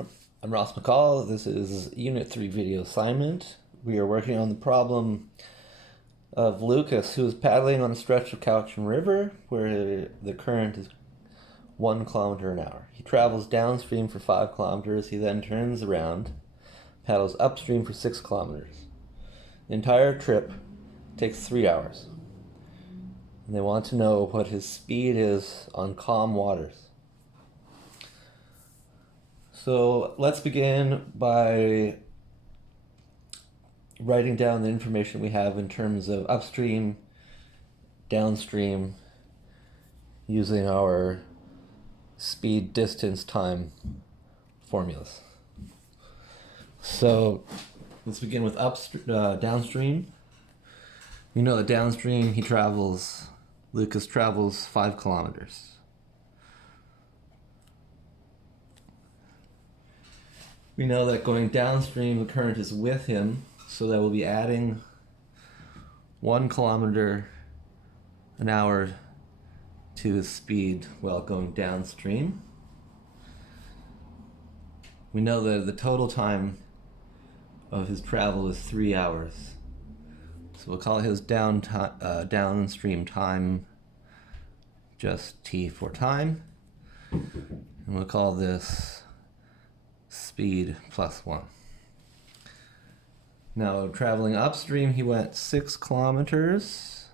I'm Ross McCall. This is Unit 3 video assignment. We are working on the problem of Lucas, who is paddling on a stretch of Cowichan River where the current is 1 kilometer an hour. He travels downstream for 5 kilometers. He then turns around, paddles upstream for 6 kilometers. The entire trip takes 3 hours. And they want to know what his speed is on calm waters. So let's begin by writing down the information we have in terms of upstream, downstream, using our speed, distance, time formulas. So let's begin with downstream. We know that downstream Lucas travels 5 kilometers. We know that going downstream, the current is with him, so that we'll be adding 1 kilometer an hour to his speed while going downstream. We know that the total time of his travel is 3 hours. So we'll call his downstream time just T for time. And we'll call this speed plus 1. Now, traveling upstream, he went 6 kilometers.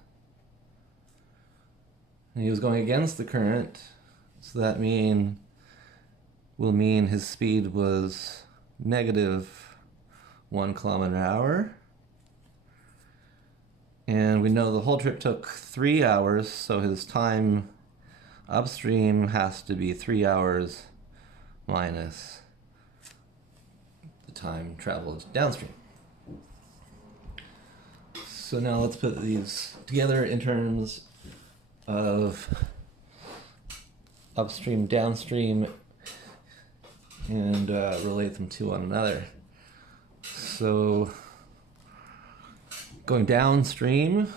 And he was going against the current, so that will mean his speed was negative 1 kilometer an hour. And we know the whole trip took 3 hours, so his time upstream has to be 3 hours minus time traveled downstream. So now let's put these together in terms of upstream, downstream, and relate them to one another. So going downstream,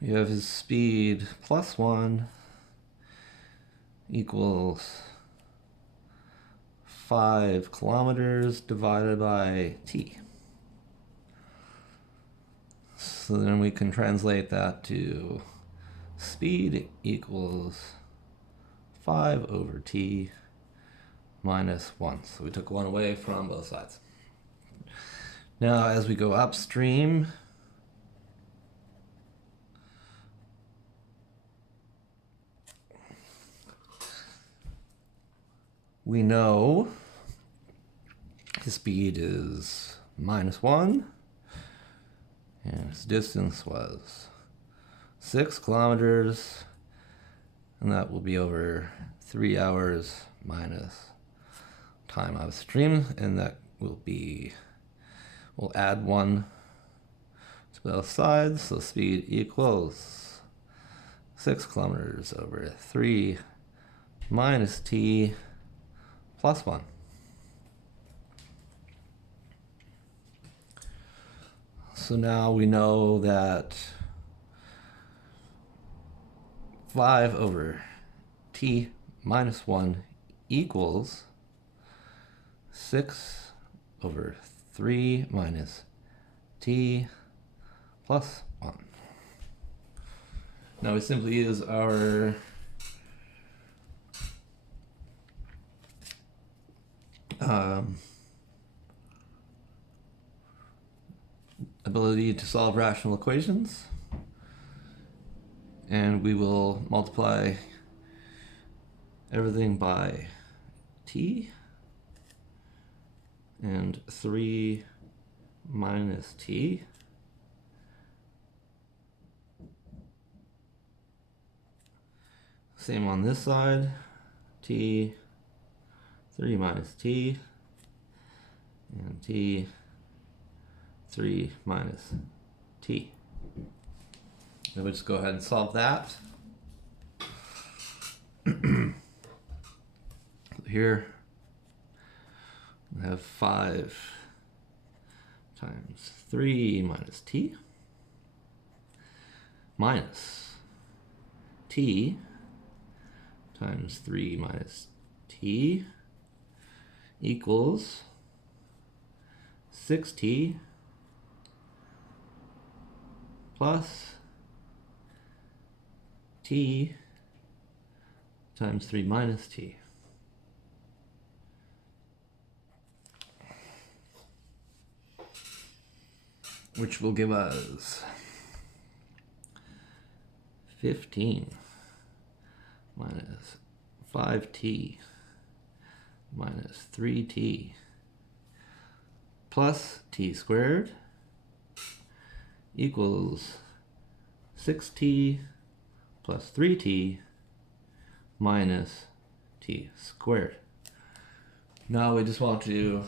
we have his speed plus 1 equals 5 kilometers divided by t. So then we can translate that to speed equals 5 over t minus 1. So we took 1 away from both sides. Now as we go upstream, we know his speed is minus 1, and his distance was 6 kilometers, and that will be over 3 hours minus time upstream, and that we'll add 1 to both sides, so speed equals 6 kilometers over 3 minus t plus 1. So now we know that 5 over t minus 1 equals 6 over 3 minus t plus 1. Now we simply use our ability to solve rational equations, and we will multiply everything by t, and 3 minus t same on this side, t 3 minus t, and t 3 minus t. And we'll just go ahead and solve that. Here we have 5 times 3 minus t minus t times 3 minus t equals 6t plus t times 3 minus t. Which will give us 15 minus 5t minus 3t plus t squared equals 6t plus 3t minus t squared. Now we just want to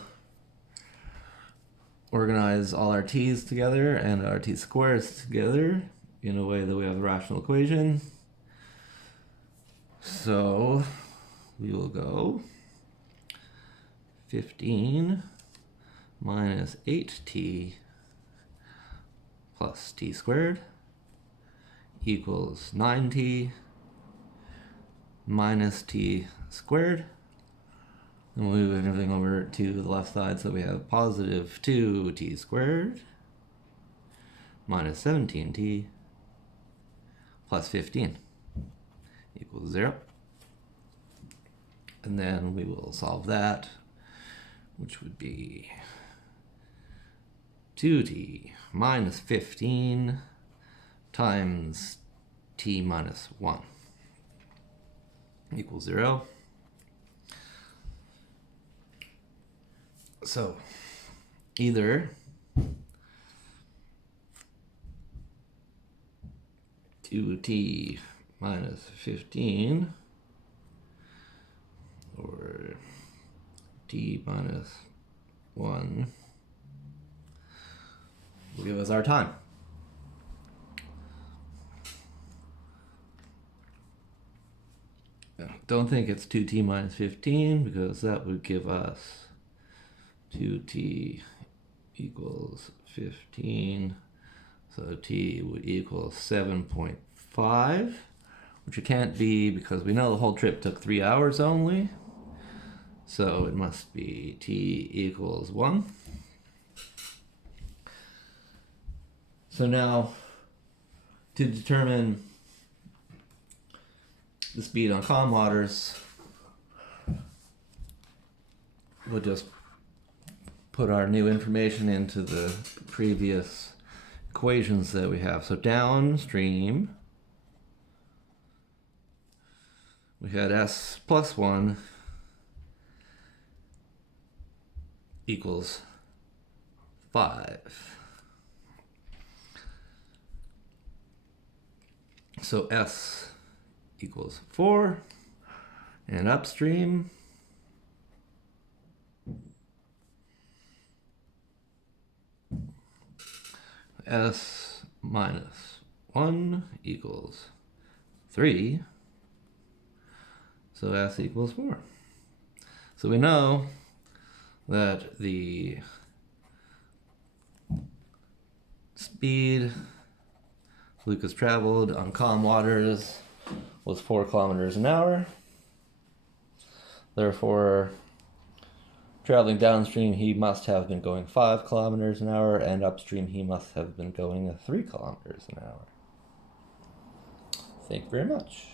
organize all our t's together and our t squares together in a way that we have a rational equation. So we will go 15 minus 8t plus t squared equals 9t minus t squared. And we'll move everything over to the left side, so we have positive 2t squared minus 17t plus 15 equals 0. And then we will solve that, which would be 2t minus 15 times t minus 1 equals 0. So either 2t minus 15 or t minus 1 will give us our time. Don't think it's 2t minus 15 because that would give us 2t equals 15, so t would equal 7.5, which it can't be because we know the whole trip took 3 hours only, so it must be t equals 1. So now, to determine the speed on calm waters, we'll just put our new information into the previous equations that we have. So downstream, we had s plus 1 equals 5. So s equals 4, and upstream s minus 1 equals 3, so s equals 4. So we know that the speed Lucas traveled on calm waters was 4 kilometers an hour. Therefore, traveling downstream, he must have been going 5 kilometers an hour, and upstream, he must have been going 3 kilometers an hour. Thank you very much.